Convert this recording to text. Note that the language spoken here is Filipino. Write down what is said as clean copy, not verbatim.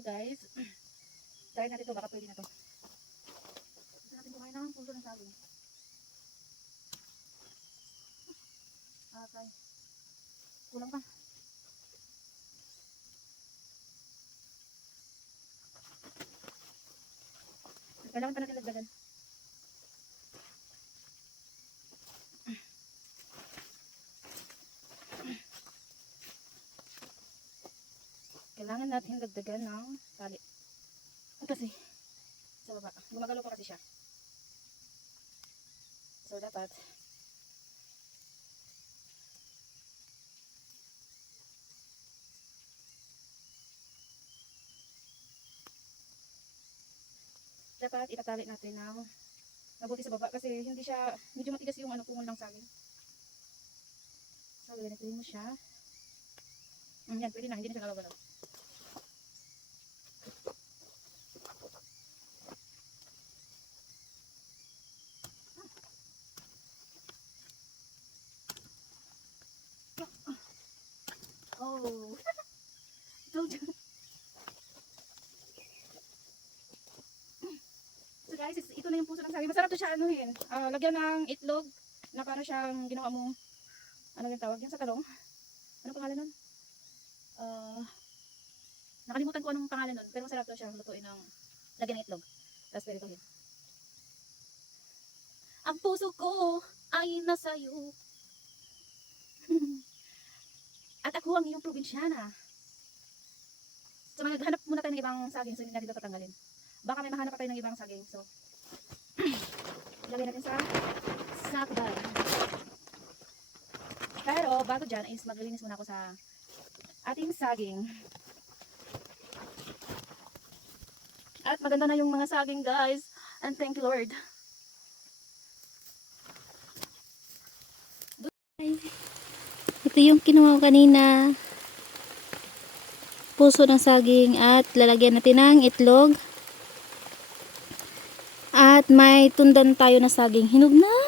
itlog guys. Try natin ito, baka pwede na to. Gusto natin kumain ng puso ng saging. Try. Kulang pa. Kailangan pa natin lagdagan. Kailangan natin dagdagan ng tali. Kasi sa baba, gumagalaw pa kasi siya. So dapat itatali natin ng mabuti sa baba kasi hindi siya, medyo matigas yung pungol ng saging. So ganituin mo siya. Yan, pwede na, hindi na siya galaw-galaw. Oh. So guys, ito na yung puso ng saging. Masarap to siya anuhin. Lagyan ng itlog na para siyang ginawa mo. Ano yung tawag yan sa talong? Anong pangalan nun? Nakalimutan ko anong pangalan nun. Pero masarap to siya lutuin ng lagyan ng itlog. Tapos perituhin. Ang puso ko ay nasa iyo. At ako ang iyong probinsyana. So maghanap muna tayo ng ibang saging. So hindi natin ito tatanggalin. Baka may mahanap pa tayo ng ibang saging. So ilagay natin sa sakbal. Pero bago dyan is maglilinis muna ako sa ating saging. At maganda na yung mga saging guys. And thank you Lord. Ito yung kinuha ko kanina. Puso ng saging at lalagyan natin ng itlog. At may tundan tayo na saging. Hinog na.